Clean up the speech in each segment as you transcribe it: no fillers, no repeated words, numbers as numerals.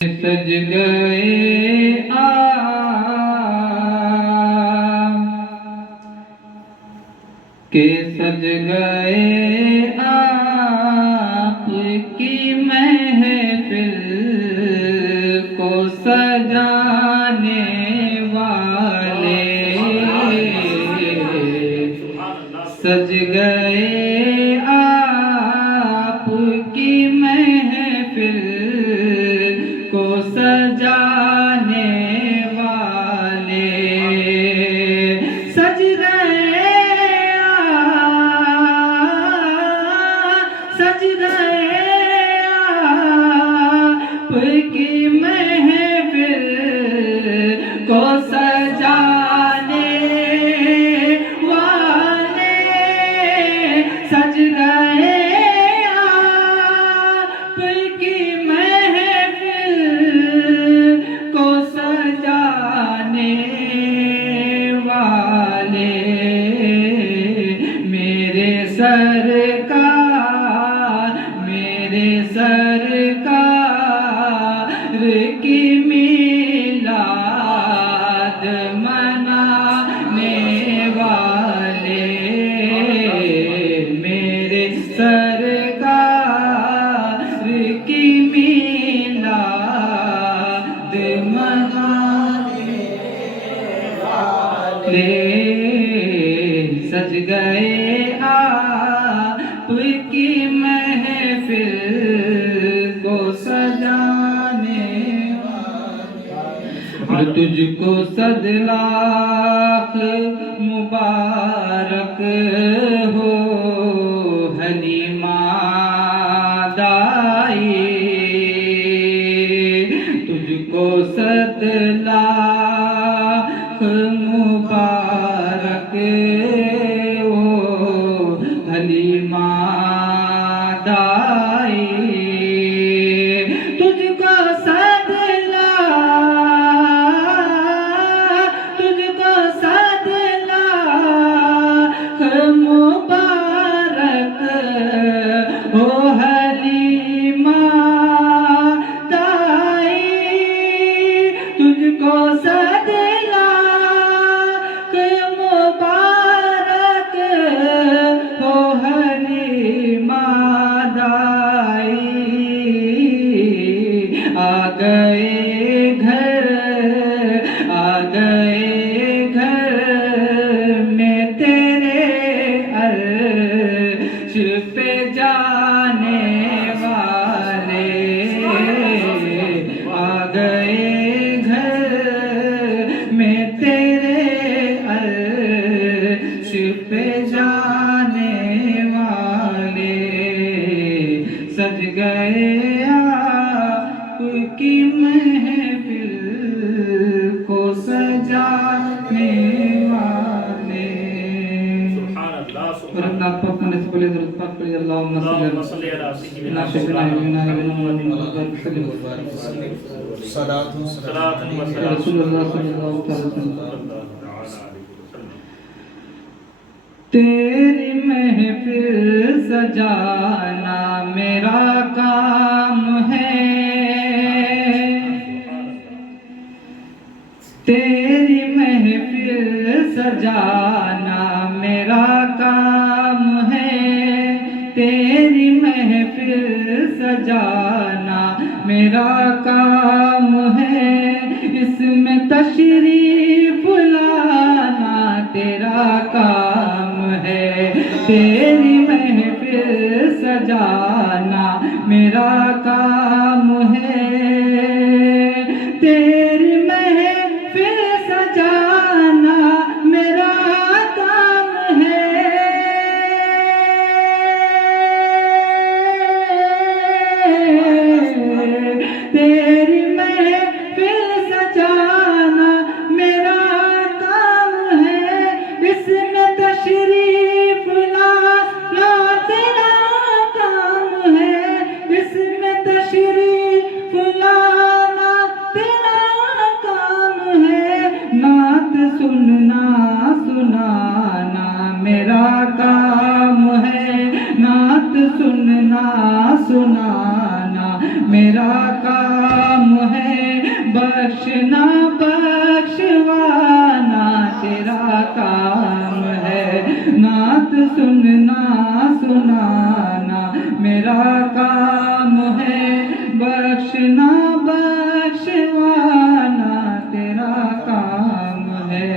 सज गए के सज गए आपकी महफिल को सजाने वाले सज गए आपकी महफिल को सजाने वाले सज गए आपकी महफिल को सजाने वाले सज गए आपकी महफिल को सजाने वाले मेरे सरकार की मिलाद मनाने वाले मेरे सरकार की मिलाद मनाने वाले सज गए आपकी महफिल को सजाने वाले तुझको सद लाख मुबारक हो हलीमा दाई तुझको सद लाख मुबारक हो हलीमा दाई तुझको सद लाख मुबारक हो हलीमा दाई तुझको सद लाख मुबारक हो हलीमा दाई आ गए घर में तेरे अर्श पे जाने वाले आ गए घर में तेरे अर्श पे जाने वाले सज गए आपकी महफिल को सजाने वाले और अपना पकने से पहले जरूरत पाक करिए अल्लाहुम्मा सल्ली अला सय्यिदिना सलातु व सलाम रसूलुल्लाह सल्लल्लाहु अलैहि वसल्लम तेरी महफिल सजाना मेरा काम है तेरी महफिल सजाना मेरा काम है तेरी महफिल सजाना मेरा काम है इसमें तशरीफ लाना तेरा काम है तेरी महफिल सजाना मेरा काम है तेरी महफिल सजाना मेरा काम है तेरी महफिल सजाना मेरा काम है इसमें तशरीफ लाना तेरा काम है, बख्शना बख्शवाना तेरा काम है। नात सुनना सुनाना मेरा काम है, बख्शना बख्शवाना तेरा काम है।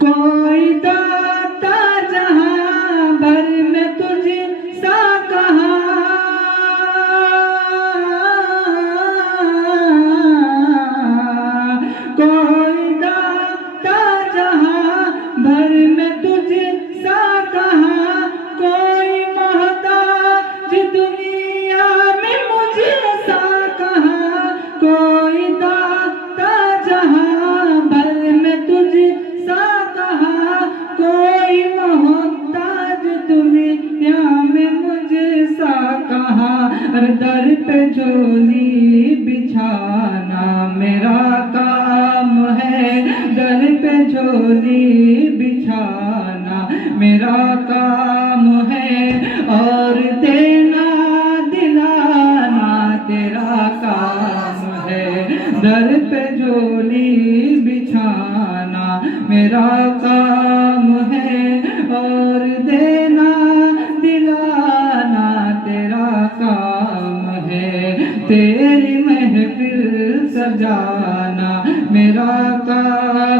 कोई दाता जहां भर में तुझ सा कहाँ, कोई दाता जहां भर में तुझ सा कहाँ, कोई मोहताज दुनिया में मुझ सा कहाँ, कोई दाता जहां भर में तुझ सा कहाँ, कोई मोहताज दुनिया में मुझ सा कहाँ। दर पे झोली बिछाना मेरा काम है, दर पे झोली बिछाना मेरा काम है, और देना दिलाना तेरा काम है। दर पे झोली बिछाना मेरा काम है, और देना दिलाना तेरा काम है। तेरी महफिल सजाना मेरा काम